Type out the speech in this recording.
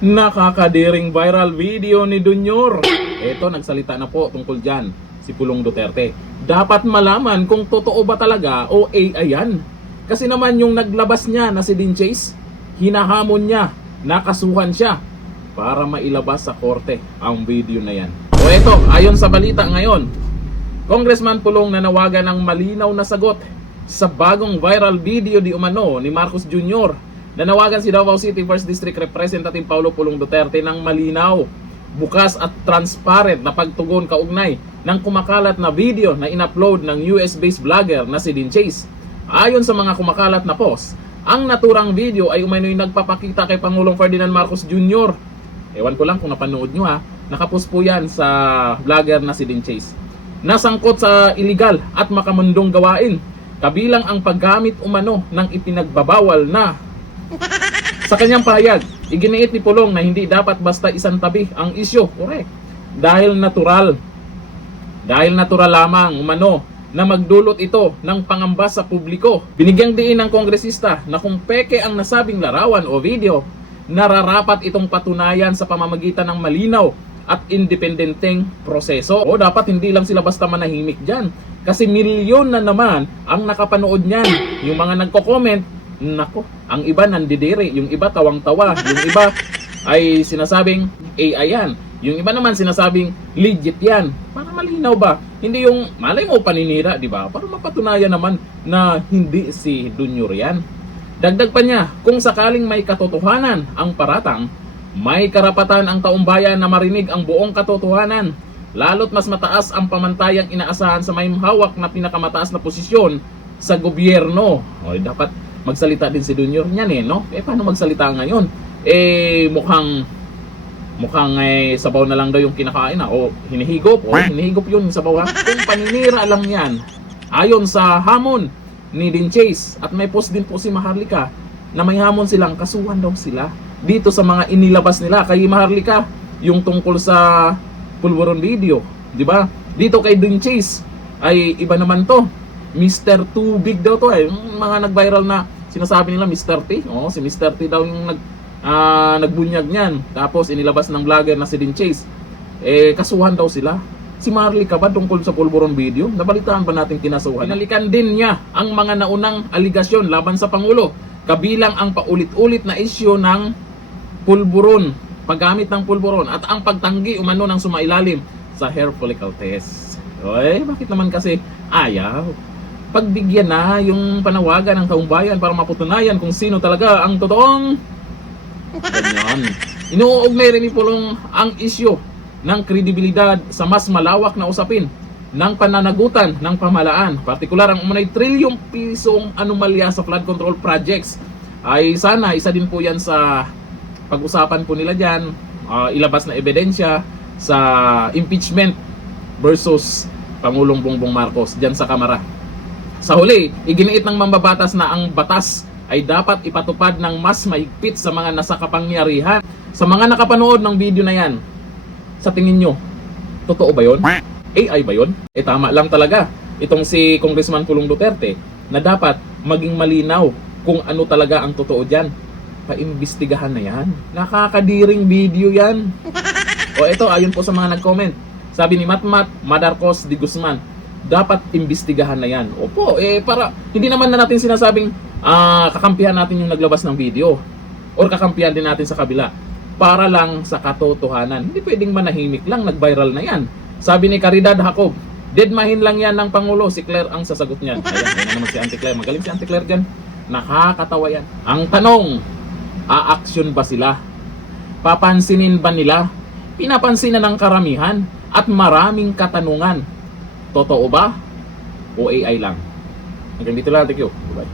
Nakakadiring viral video ni Junior. Eto, nagsalita na po tungkol dyan si Pulong Duterte. Dapat malaman kung totoo ba talaga o AI yan. Kasi naman yung naglabas niya na si Dean Chase, hinahamon niya, nakasuhan siya para mailabas sa korte ang video na yan. O eto, ayon sa balita ngayon, Congressman Pulong nanawagan ng malinaw na sagot sa bagong viral video di umano ni Marcos Jr. Nanawagan si Davao City 1st District Representative Paulo Pulong Duterte ng malinaw, bukas at transparent na pagtugon kaugnay ng kumakalat na video na in-upload ng US-based vlogger na si Dean Chase. Ayon sa mga kumakalat na post, ang naturang video ay umano'y nagpapakita kay Pangulong Ferdinand Marcos Jr. Ewan ko lang kung napanood nyo ha, nakapost po yan sa vlogger na si Dean Chase. Nasangkot sa illegal at makamundong gawain, kabilang ang paggamit umano ng ipinagbabawal na. Sa kanyang pahayag, iginiit ni Pulong na hindi dapat basta isantabi ang isyo, correct, dahil natural lamang umano na magdulot ito ng pangamba sa publiko. Binigyang diin ng kongresista na kung peke ang nasabing larawan o video, nararapat itong patunayan sa pamamagitan ng malinaw at independenteng proseso. O dapat hindi lang sila basta manahimik dyan, kasi milyon na naman ang nakapanood niyan. Yung mga nagko-comment, nako, ang iba nandidiri, yung iba tawang-tawa, yung iba ay sinasabing AI yan, yung iba naman sinasabing legit yan. Para malinaw ba? Hindi yung malay mo paninira, di ba? Para mapatunayan naman na hindi si Junior yan. Dagdag pa niya, kung sakaling may katotohanan ang paratang, may karapatan ang taumbayan na marinig ang buong katotohanan. Lalo't mas mataas ang pamantayang inaasahan sa may hawak na pinakamataas na posisyon sa gobyerno. O dapat magsalita din si Junior niyan no? Paano magsalita ngayon? Mukhang sabaw na lang daw yung kinakain o hinihigop hinihigop yun yung sabaw ha. Kung paninira lang yan, ayon sa hamon ni Dean Chase, at may post din po si Maharlika na may hamon silang kasuhan daw sila dito sa mga inilabas nila kay Maharlika, yung tungkol sa Pulburon video, di ba? Dito kay Dean Chase ay iba naman to. Mr. Too Big daw to yung mga nag-viral na sinasabi nila Mr. T. Si Mr. T daw yung nagbunyag niyan. Tapos inilabas ng vlogger na si Dean Chase. Kasuhan daw sila. Si Maharlika ba tungkol sa Pulburon video? Nabalitaan ba natin kinasuhan? Pinalikan din niya ang mga naunang aligasyon laban sa Pangulo, kabilang ang paulit-ulit na isyu ng pulburon, paggamit ng pulburon, at ang pagtanggi umano ng sumailalim sa hair follicle test. Bakit naman kasi ayaw pagbigyan na yung panawagan ng taumbayan para mapatunayan kung sino talaga ang totoong ganyan. Inuugnay rin ni Pulong ang isyu ng kredibilidad sa mas malawak na usapin ng pananagutan ng pamahalaan, partikular ang umunay trilyong pisong anomalya sa flood control projects. Ay sana isa din po yan sa pag-usapan po nila dyan, ilabas na ebidensya sa impeachment versus Pangulong Bongbong Marcos dyan sa Kamara. Sa huli, iginiit ng mambabatas na ang batas ay dapat ipatupad ng mas mahigpit sa mga nasa kapangyarihan. Sa mga nakapanood ng video na yan, sa tingin nyo, totoo ba yun? AI ba yun? Tama lang talaga itong si Congressman Pulong Duterte na dapat maging malinaw kung ano talaga ang totoo dyan. Paimbestigahan na yan. Nakakadiring video yan. O ito, ayon po sa mga nag-comment, sabi ni Matmat Madarcos de Guzman, dapat imbestigahan na yan. Opo, para hindi naman na natin sinasabing kakampihan natin yung naglabas ng video or kakampihan din natin sa kabila, para lang sa katotohanan. Hindi pwedeng manahimik lang, nag-viral na yan. Sabi ni Caridad Jacob, deadmahin lang yan ng Pangulo, si Claire ang sasagot niyan. Ayan naman si Auntie Claire, magaling si Auntie Claire dyan. Nakakatawa yan. Ang tanong, aaksyon ba sila? Papansinin ba nila? Pinapansin na ng karamihan at maraming katanungan. Totoo ba? O AI lang? Hanggang dito lang. Thank you. Bye-bye.